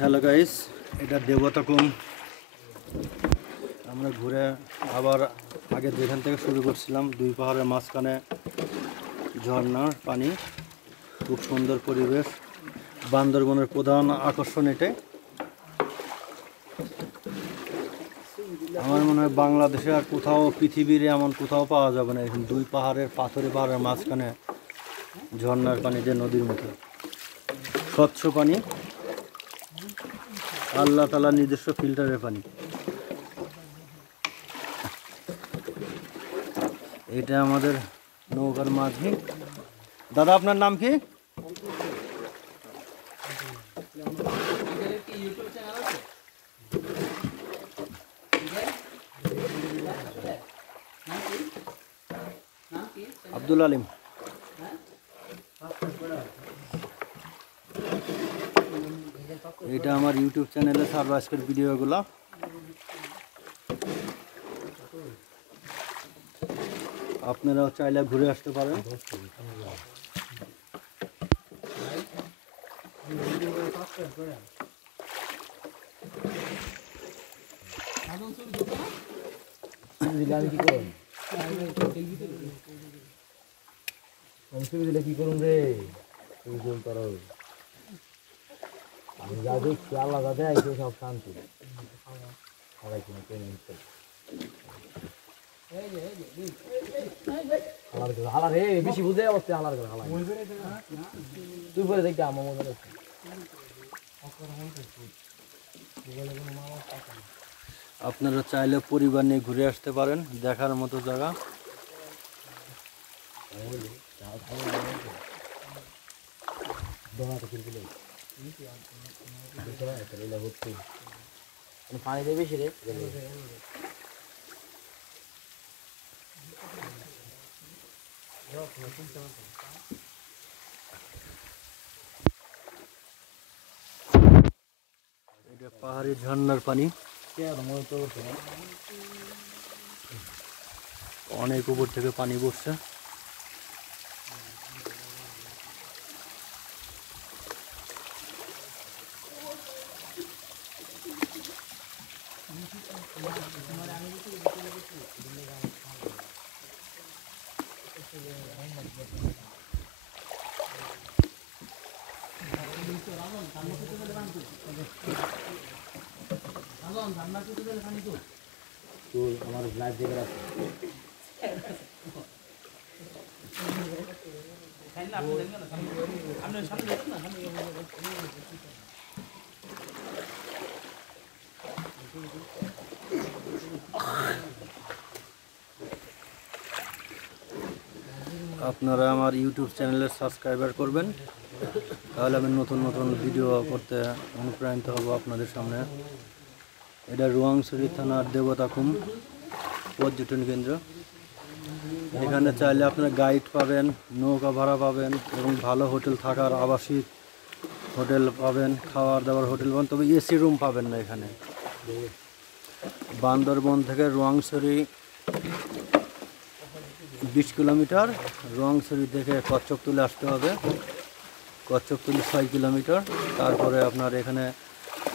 Hello guys, এটা দেবতাকুম। আমরা ঘুরে আবার আগে যেখান থেকে শুরু করছিলাম, দুই পাহাড়ের মাঝখানে ঝর্ণার পানি, খুব সুন্দর পরিবেশ। বান্দরবনের প্রধান আকর্ষণ এটাই। আমার মনে হয় বাংলাদেশে আর কোথাও, পৃথিবীর এমন কোথাও পাওয়া যাবে না। এখন দুই পাহাড়ের পাহাড়ের মাঝখানে ঝর্ণার পানি, যে নদীর মতো স্বচ্ছ পানি, আল্লাহ তাআলার নিজস্ব ফিল্টারের পানি। এটা আমাদের নৌকার মাঝি। দাদা, আপনার নাম কি? আব্দুল আলিম। এটা আমার ইউটিউব চ্যানেলে ছাড়বো আজকের ভিডিওগুলো। আপনারাও চাইলে ঘুরে আসতে পারেন। কি করুন রে, আমি যা দেখছি আল্লাহ যা দেয় সব শান্তি। হালার রে বেশি বুঝে অবস্থা হালার করে হালা তুই বলে দেখতে আমার মনে হচ্ছে। আপনারা চাইলে পরিবার নিয়ে ঘুরে আসতে পারেন, দেখার মতো জায়গা। পানি দেবে বেশি রে। এটা পাহাড়ি ঝর্ণার পানি, অনেক উপর থেকে পানি পড়ছে। আমার লাইফ দেখে রাখছি। আপনারা আমার ইউটিউব চ্যানেলে সাবস্ক্রাইবার করবেন, তাহলে আমি নতুন নতুন ভিডিও করতে অনুপ্রাণিত হব আপনাদের সামনে। এটা রোয়াংছড়ি থানার দেবতাকুম পর্যটন কেন্দ্র। এখানে চাইলে আপনারা গাইড পাবেন, নৌকা ভাড়া পাবেন এবং ভালো হোটেল, থাকার আবাসিক হোটেল পাবেন, খাওয়ার দাওয়ার হোটেল পাবেন, তবে এসি রুম পাবেন না এখানে। বান্দরবন থেকে রোয়াংছড়ি 20 কিলোমিটার, রোয়াংছড়ি থেকে কচ্ছপতুলি আসতে হবে, কচ্ছপতুলি 6 কিলোমিটার। তারপরে আপনার এখানে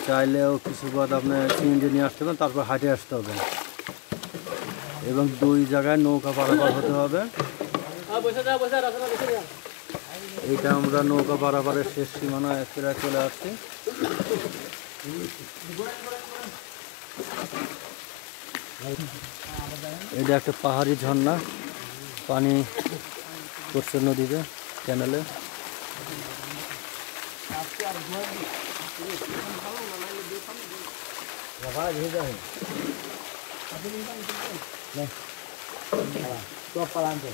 চাইলেও কিছু পথ আপনার সিএনজি নিয়ে আসতে হবে, তারপর হাঁটে আসতে হবে এবং দুই জায়গায় নৌকা পারাপার হতে হবে। এইটা আমরা নৌকা পারাপারের শেষ সীমানায় প্রায় চলে আসছি। এটা একটা পাহাড়ি ঝর্ণা, পানি পড়ছে নদীতে, ক্যানেলে। সব পালান্তে